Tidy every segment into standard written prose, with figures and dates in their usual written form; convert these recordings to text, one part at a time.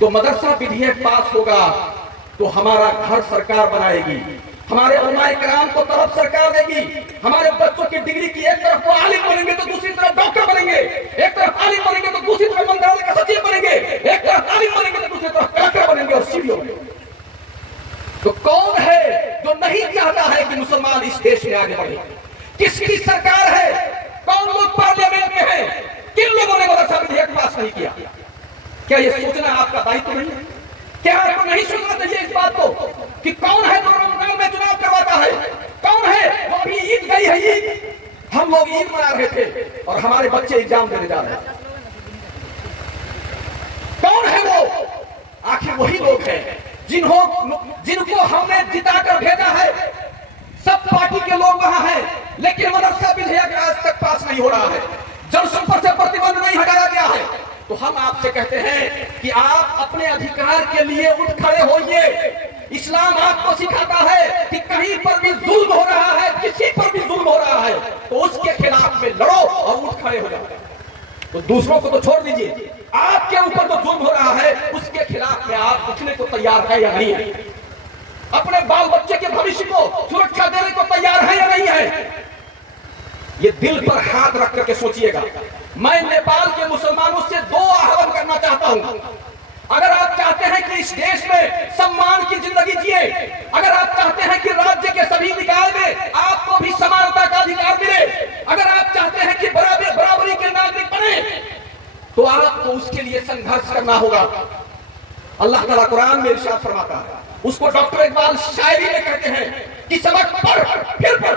तो मदरसा विधेयक पास होगा तो हमारा घर सरकार बनाएगी, हमारे उलमाए किराम को तरफ सरकार देगी, हमारे बच्चों की डिग्री की एक तरफ वो आलिम बनेंगे तो दूसरी तरफ डॉक्टर बनेंगे, एक तरफ आलिम बनेंगे तो दूसरी तरफ मंत्रालय का सचिव बनेंगे, एक तरफ आलिम बनेंगे तो दूसरी तरफ कलेक्टर बनेंगे और सीडीओ बनेंगे। तो कौन है जो नहीं चाहता है कि मुसलमान इस देश में आगे बढ़े? किसकी सरकार है? कौन लोग पार्लियामेंट में है? किन लोगों ने मदरसा विधेयक पास नहीं किया? क्या ये सोचना आपका दायित्व नहीं है? क्या आपको नहीं सोचना चाहिए इस बात को कि कौन है जो रमजान में चुनाव करवाता है? कौन है जो अभी ईद गई है, ईद हम लोग ईद मना रहे थे और हमारे बच्चे एग्जाम देने जा रहे हैं? कौन है वो? आखिर वही लोग हैं जिनको हमने जिताकर भेजा है। सब पार्टी के लोग वहां हैं, लेकिन मदरसा विधेयक आज तक पास नहीं हो रहा है, जनसंपर्क से प्रतिबंध नहीं हटाया गया है। तो हम आपसे कहते हैं कि आप अपने अधिकार के लिए उठ खड़े होइए। इस्लाम आपको सिखाता है कि कहीं पर भी जुल्म हो रहा है, किसी पर भी जुल्म हो रहा है तो उसके खिलाफ में लड़ो और उठ खड़े हो जाओ। तो दूसरों को तो छोड़ दीजिए, आपके ऊपर जो जुल्म हो रहा है उसके खिलाफ में आप उठने को तैयार है या नहीं है? अपने बाल बच्चे के भविष्य को सुरक्षा देने को तैयार है या नहीं है? ये दिल पर हाथ रख करके सोचिएगा। मैं नेपाल के मुसलमानों से दो आह्वान करना चाहता हूं। अगर आप चाहते हैं कि इस देश में सम्मान की जिंदगी जिए, अगर आप चाहते हैं कि राज्य के सभी निकाय में आपको भी समानता का अधिकार मिले, अगर आप चाहते हैं कि बराबरी के नागरिक बने, तो आपको उसके लिए संघर्ष करना होगा। अल्लाह ताला कुरान में इरशाद फरमाता है, उसको डॉक्टर इकबाल शायरी में कहते हैं कि सबक पढ़ फिर पढ़,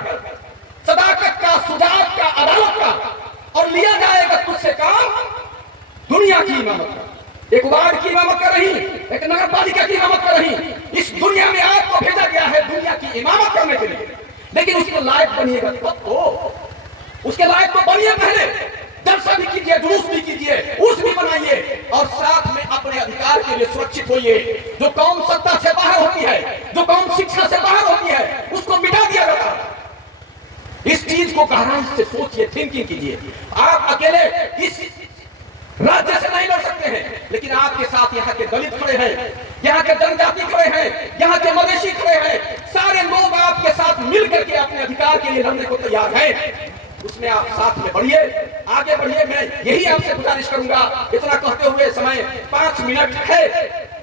सदाकत का, सुजात का, अदालत का, और लिया जाएगा तुझसे काम दुनिया की इमामत का। एक वार्ड की इमामत कर रही, एक नगर पालिका की इमामत कर रही। इस दुनिया में आपको भेजा गया है दुनिया की इमामत करने के लिए, लेकिन उसके लायक बनिएगा तो उसके लायक तो बनिए। पहले जलसा भी कीजिए, जुलूस भी कीजिए, उर्स भी बनाइए और साथ में अपने अधिकार के लिए सुरक्षित होइए। जो कौम सत्ता से बाहर होती है, जो कौम शिक्षा से बाहर होती है, उसको मिटा दिया जाता है। इस चीज को गहराई से सोचिए, थिंकिंग कीजिए। आप अकेले इस राज्य से नहीं लड़ सकते हैं, लेकिन आपके साथ यहाँ के दलित खड़े हैं, यहाँ के जनजाति खड़े हैं, यहाँ के मवेशी खड़े हैं। सारे लोग आपके साथ मिलकर के अपने अधिकार के लिए लड़ने को तैयार हैं। उसमें आप साथ में बढ़िए, आगे बढ़िए। मैं यही आपसे गुजारिश करूंगा। इतना कहते हुए समय 5 मिनट है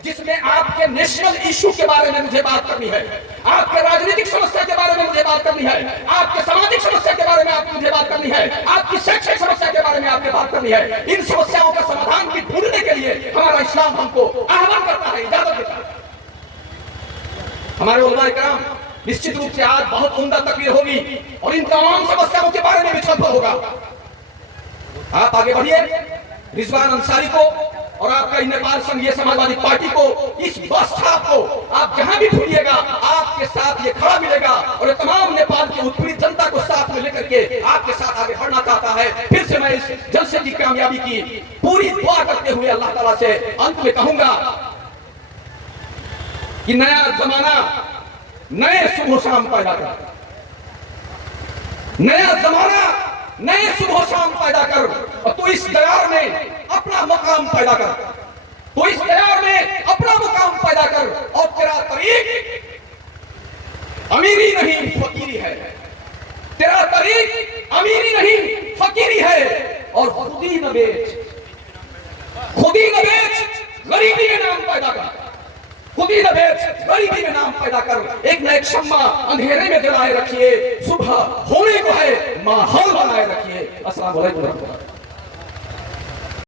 जिसमें आपके नेशनल इशू के बारे में मुझे बात करनी है, आपके राजनीतिक समस्या के बारे में मुझे बात करनी है, आपके सामाजिक समस्या के बारे में आपको मुझे बात करनी है, आपकी शैक्षिक समस्या के बारे में आपको बात करनी है। इन समस्याओं का समाधान भी ढूंढने के लिए हमारा इस्लाम हमको आह्वान करता है, इजाजत देता है। हमारे उलमाए किराम निश्चित रूप से आज बहुत उम्दा तकरीर होगी और इन तमाम समस्याओं के बारे में विचार होगा। आप आगे बढ़िए। रिजवान अंसारी को और आपका नेपाल संघीय समाजवादी पार्टी को, इस बस छाप को आप जहां भी ढूंढिएगा आपके साथ ये खड़ा मिलेगा और तमाम नेपाल की उत्पीड़ित जनता को साथ में लेकर के आपके साथ आगे बढ़ना चाहता है। फिर से मैं इस जलसे की कामयाबी की पूरी दुआ करते हुए अल्लाह ताला से अंत में कहूंगा कि नया जमाना नए सुबह शाम पैदा कर, नया जमाना नए सुबह शाम पैदा कर, और तू इस दयार में अपना मकाम पैदा कर, तो इस दयार में अपना मकाम पैदा कर। और तेरा तरीक अमीरी नहीं फकीरी है, तेरा तरीक अमीरी नहीं फकीरी है। और खुदी न बेच, खुदी न बेच, गरीबी में नाम पैदा कर, खुदी न बेच, गरीबी में नाम पैदा कर। एक न एक शम्मा अंधेरे में जलाए रखिए, सुबह होने को है माहौल बनाए रखिए। अस्सलाम वालेकुम।